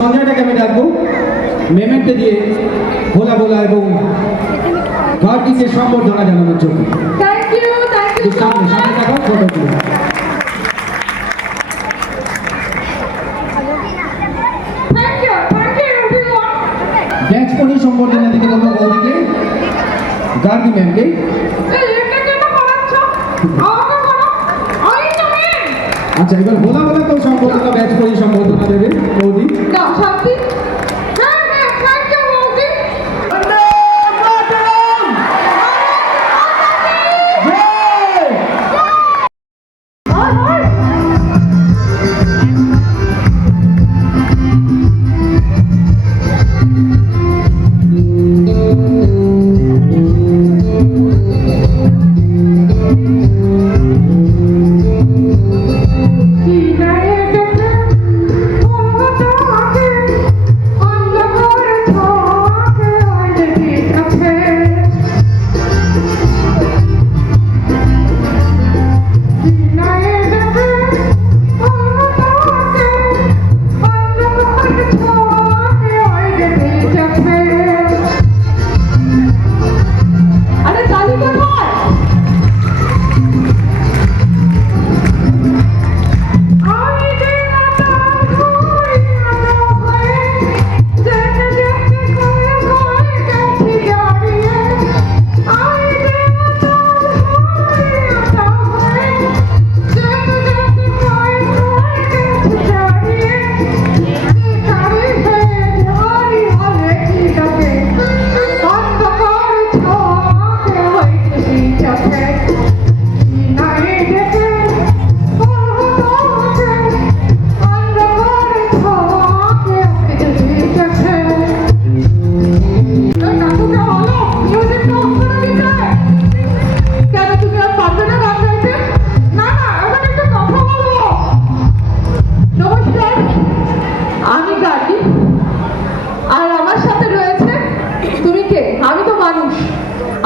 সঞ্জয়টাকে আমি ডাকবো মেমেন্টে দিয়ে ভোলা ভোলা এবং গার্গীকে সম্বর্ধনা জানানোর জন্য। থ্যাংক ইউ সামনে সামনে থাকা ফটো তুলে ব্যাচ পরি সম্বর্ধনা দিতে বলবো গৌরীকে, গার্গী ম্যামকে। আচ্ছা, এবার ভোলা ভোলা তো সম্বর্ধনা ব্যাচ পরি সম্বর্ধনা দেবে গৌরী।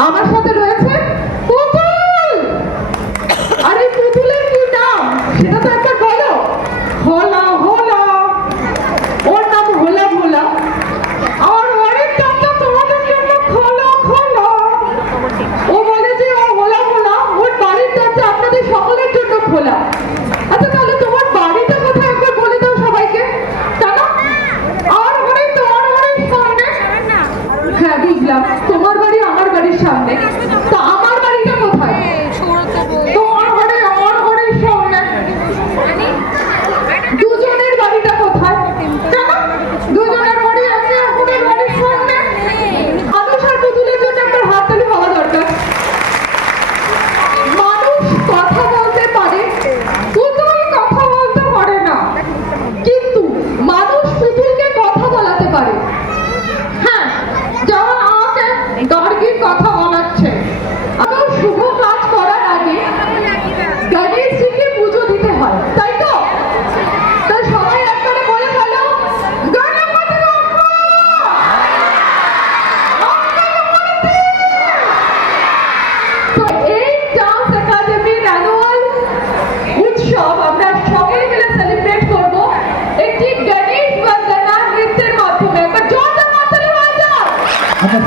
আমার সাথে রয়েছে পুতুল। আরে পুতুলের কি নাম সেটা তো একবার বলো। হোলা হোলা, ওর নাম হোলা ভোলা। আর অনেক নামটা তোমাদের জন্য খোলা খোলা। ও বলে যে ও হোলা ভোলা, ওর বাড়ির দরজা আপনাদের সকলের জন্য খোলা। আচ্ছা, তাহলে তোমার বাড়িটা কোথায় একবার বলে দাও সবাইকে। জানো? আর বাড়ি তোমার বাড়ির সামনে। হ্যাঁ, বুঝলাম, তোমার বাড়ি আমার বাড়ির সামনে। তা আমার বাড়িটা কোথায়? তোমার বাড়ি আমার বাড়ির সামনে। দুজনের বাড়িটা কোথায়? জানো? দুজনের বাড়ি আছে আমাদের বাড়ির সামনে। মানুষ আর পুতুলের জন্য একটা হাততালি হওয়া দরকার। মানুষ কথা বলতে পারে, পুতুল কথা বলতে পারে না, কিন্তু মানুষ পুতুলকে কথা বলাতে পারে। হ্যাঁ, যেমন আমাকে গার্গীর কথা বলাচ্ছে। আমার শুভ কাজ করার আগে গণেশজিকে পুজো দিতে হয়, তাই তো? তো সবাই একবারে বলে ফেলো, গণপতি বাপ্পা! তো এই ডান্স একাডেমির অ্যানুয়াল উৎসব আমরা সবাই মিলে সেলিব্রেট করব একটি গণেশ বন্দনা নৃত্যের মাধ্যমে। একবার জোরদার হাততালি হয়ে যাক। আচ্ছা,